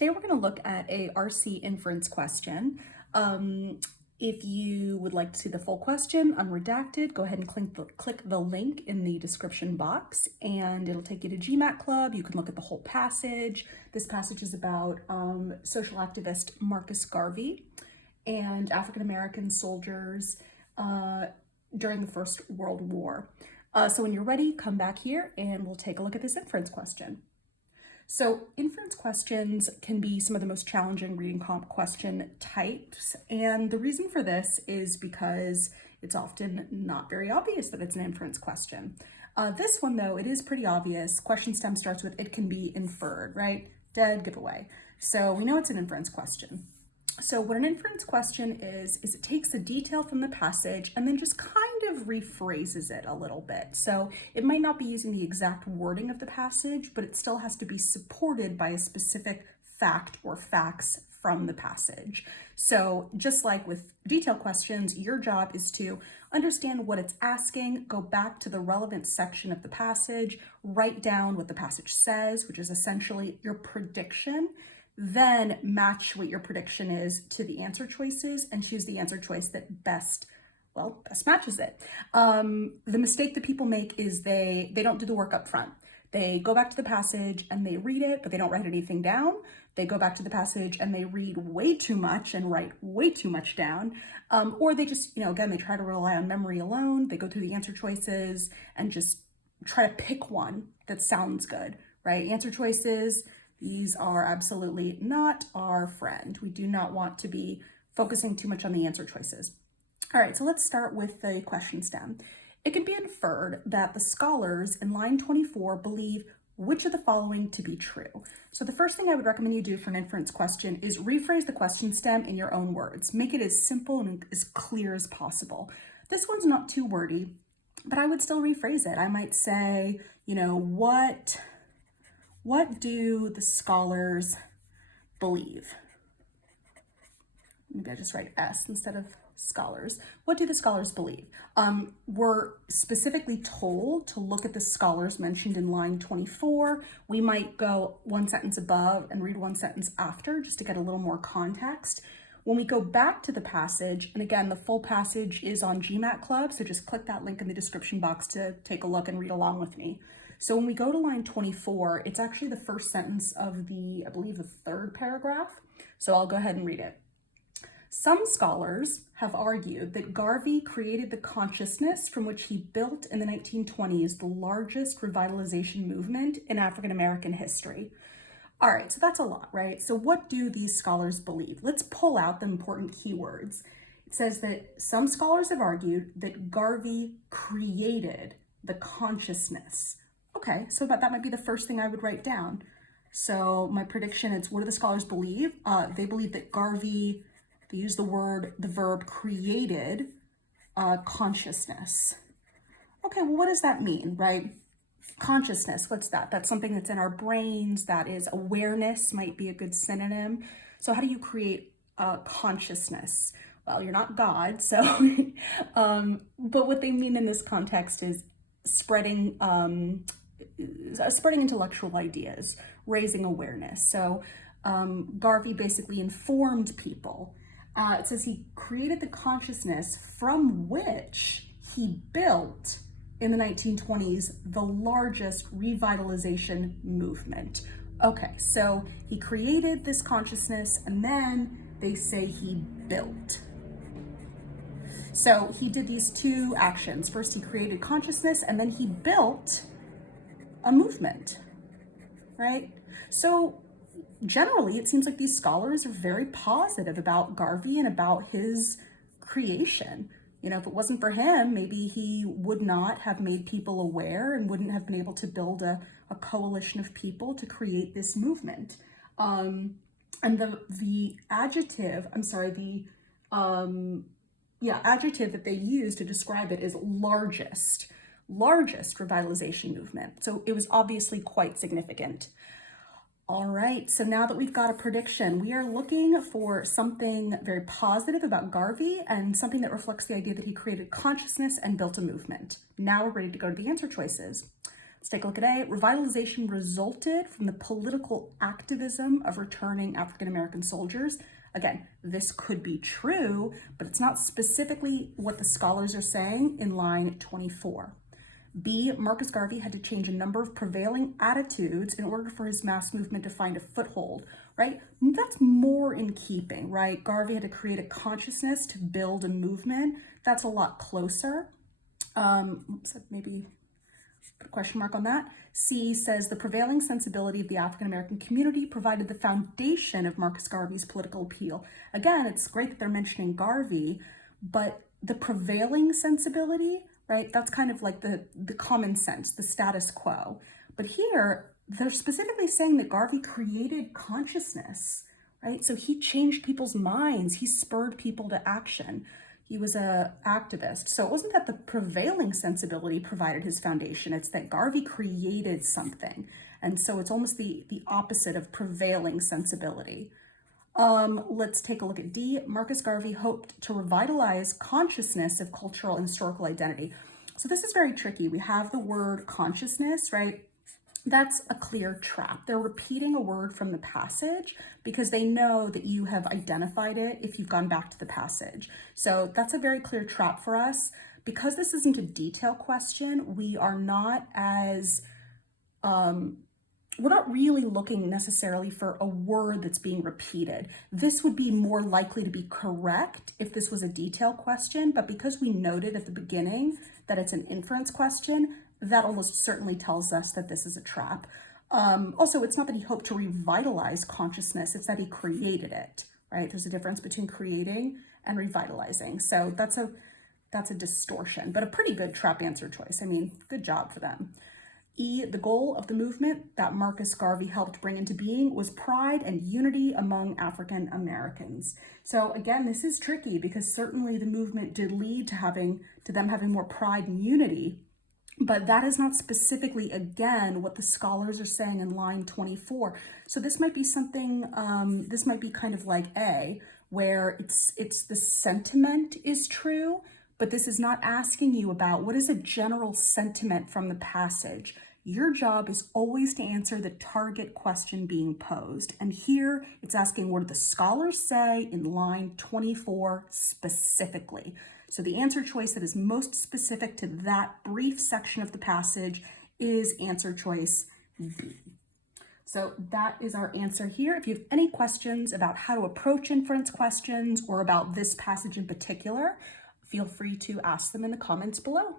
Today we're going to look at a RC inference question. If you would like to see the full question unredacted, go ahead and click the link in the description box and it'll take you to GMATClub. You can look at the whole passage. This passage is about social activist Marcus Garvey and African-American soldiers during the First World War. So when you're ready, come back here and we'll take a look at this inference question. So inference questions can be some of the most challenging reading comp question types. And the reason for this is because it's often not very obvious that it's an inference question. This one though, it is pretty obvious. Question stem starts with, it can be inferred, right? Dead giveaway. So we know it's an inference question. So what an inference question is it takes the detail from the passage and then just kind of rephrases it a little bit. So it might not be using the exact wording of the passage, but it still has to be supported by a specific fact or facts from the passage. So just like with detail questions, your job is to understand what it's asking, go back to the relevant section of the passage, write down what the passage says, which is essentially your prediction, then match what your prediction is to the answer choices and choose the answer choice that best matches it. The mistake that people make is they don't do the work up front. They go back to the passage and they read it, but they don't write anything down. They go back to the passage and they read way too much and write way too much down. Or they just, again, they try to rely on memory alone. They go through the answer choices and just try to pick one that sounds good, right? Answer choices, these are absolutely not our friend. We do not want to be focusing too much on the answer choices. All right, so let's start with the question stem. It can be inferred that the scholars in line 24 believe which of the following to be true. So the first thing I would recommend you do for an inference question is rephrase the question stem in your own words. Make it as simple and as clear as possible. This one's not too wordy, but I would still rephrase it. I might say, what do the scholars believe? Maybe I just write S instead of scholars. What do the scholars believe? We're specifically told to look at the scholars mentioned in line 24. We might go one sentence above and read one sentence after just to get a little more context. When we go back to the passage, and again, the full passage is on GMATClub, so just click that link in the description box to take a look and read along with me. So when we go to line 24, it's actually the first sentence of I believe the third paragraph. So I'll go ahead and read it. Some scholars have argued that Garvey created the consciousness from which he built in the 1920s the largest revitalization movement in African-American history. All right, so that's a lot, right? So what do these scholars believe? Let's pull out the important keywords. It says that some scholars have argued that Garvey created the consciousness. Okay, so that might be the first thing I would write down. So my prediction is, what do the scholars believe? They believe that Garvey, they use the verb created consciousness. Okay, well, what does that mean, right? Consciousness, what's that? That's something that's in our brains. That is awareness, might be a good synonym. So how do you create consciousness? Well, you're not God, so, but what they mean in this context is spreading intellectual ideas, raising awareness. So Garvey basically informed people. It says he created the consciousness from which he built in the 1920s the largest revitalization movement. Okay, so he created this consciousness and then they say he built. So he did these two actions. First, he created consciousness and then he built a movement, right? So generally, it seems like these scholars are very positive about Garvey and about his creation. If it wasn't for him, maybe he would not have made people aware and wouldn't have been able to build a coalition of people to create this movement. And the adjective that they use to describe it is largest revitalization movement. So it was obviously quite significant. All right, so now that we've got a prediction, we are looking for something very positive about Garvey and something that reflects the idea that he created consciousness and built a movement. Now we're ready to go to the answer choices. Let's take a look at A. Revitalization resulted from the political activism of returning African-American soldiers. Again, this could be true, but it's not specifically what the scholars are saying in line 24. B, Marcus Garvey had to change a number of prevailing attitudes in order for his mass movement to find a foothold, right? That's more in keeping, right? Garvey had to create a consciousness to build a movement. That's a lot closer. Maybe put a question mark on that. C says the prevailing sensibility of the African-American community provided the foundation of Marcus Garvey's political appeal. Again, it's great that they're mentioning Garvey, but the prevailing sensibility, right? That's kind of like the common sense, the status quo. But here, they're specifically saying that Garvey created consciousness, right? So he changed people's minds. He spurred people to action. He was an activist. So it wasn't that the prevailing sensibility provided his foundation. It's that Garvey created something. And so it's almost the opposite of prevailing sensibility. Let's take a look at D. Marcus Garvey hoped to revitalize consciousness of cultural and historical identity. So this is very tricky. We have the word consciousness, right? That's a clear trap. They're repeating a word from the passage because they know that you have identified it if you've gone back to the passage. So that's a very clear trap for us. Because this isn't a detail question, we are not as, we're not really looking necessarily for a word that's being repeated. This would be more likely to be correct if this was a detail question, but because we noted at the beginning that it's an inference question, that almost certainly tells us that this is a trap. Also, it's not that he hoped to revitalize consciousness, it's that he created it, right? There's a difference between creating and revitalizing. So that's a distortion, but a pretty good trap answer choice. I mean, good job for them. E, the goal of the movement that Marcus Garvey helped bring into being was pride and unity among African Americans. So again, this is tricky because certainly the movement did lead to them having more pride and unity, but that is not specifically, again, what the scholars are saying in line 24. So this might be something, this might be kind of like A, where it's the sentiment is true, but this is not asking you about what is a general sentiment from the passage. Your job is always to answer the target question being posed. And here it's asking, what do the scholars say in line 24 specifically? So the answer choice that is most specific to that brief section of the passage is answer choice B. So that is our answer here. If you have any questions about how to approach inference questions or about this passage in particular, feel free to ask them in the comments below.